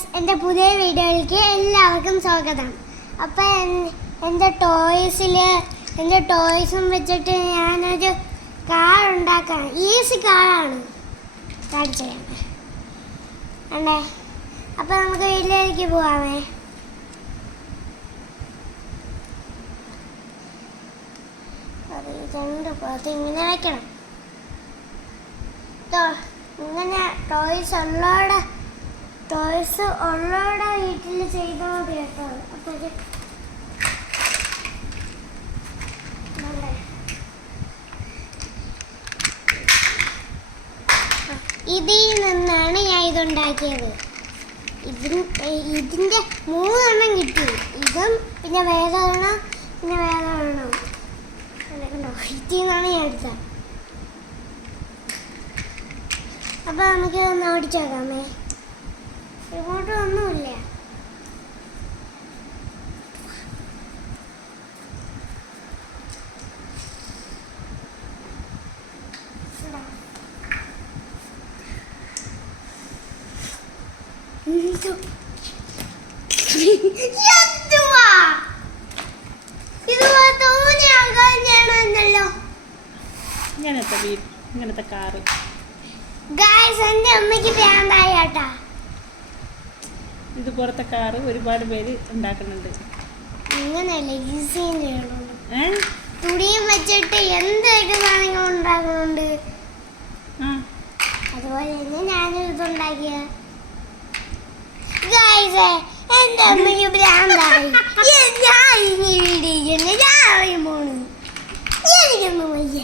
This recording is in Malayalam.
ഗൈസ്, എൻ്റെ പുതിയ വീഡിയോയിലേക്ക് എല്ലാവർക്കും സ്വാഗതം. അപ്പം എൻ്റെ ടോയ്സും വെച്ചിട്ട് ഞാനൊരു കാർ ഉണ്ടാക്കാം. ഈസി കാറാണ് സ്റ്റാർട്ട് ചെയ്യാൻ അല്ലേ. അപ്പം നമുക്ക് വീട്ടിലേക്ക് പോകാമേ. അത് രണ്ട് പുറത്ത് ഇങ്ങനെ വെക്കണം. ഇങ്ങനെ ടോയ്സ് ഉള്ളോടെ വീട്ടിൽ ചെയ്താൽ മതി കേട്ടോ. അപ്പോൾ ഇതിൽ നിന്നാണ് ഞാൻ ഇതുണ്ടാക്കിയത്. ഇതിൻ്റെ 3 എണ്ണം കിട്ടി. ഇതും പിന്നെ വേറെ എണ്ണം ഇതിൽ നിന്നാണ് ഞാൻ എടുത്തത്. അപ്പോൾ നമുക്ക് ഒന്ന് ഓടിച്ചേക്കാമേ. റിമോട്ട് ഒന്നുമില്ല. ഇങ്ങനത്തെ കാറ് ഗായ്സ്, എൻ്റെ അമ്മയ്ക്ക് ഭ്രാന്തായി കേട്ടാ. ഇതുപോലത്തെ കാറ് ഒരുപാട് പേര് ഉണ്ടാക്കുന്നുണ്ട്. ഇങ്ങനെയല്ല, ഈസി തുണിയും വെച്ചിട്ട് എന്തൊക്കെ സാധനങ്ങൾ ഉണ്ടാക്കുന്നുണ്ട്. അതുപോലെ തന്നെ ഞാനും ഇതുണ്ടാക്കിയ. ഗായ്സ്, എൻ്റെ അമ്മയ്ക്ക് ഭ്രാന്തായി. ഞാൻ ഇനി വീഡിയോ എനിക്കൊന്നും വയ്യ.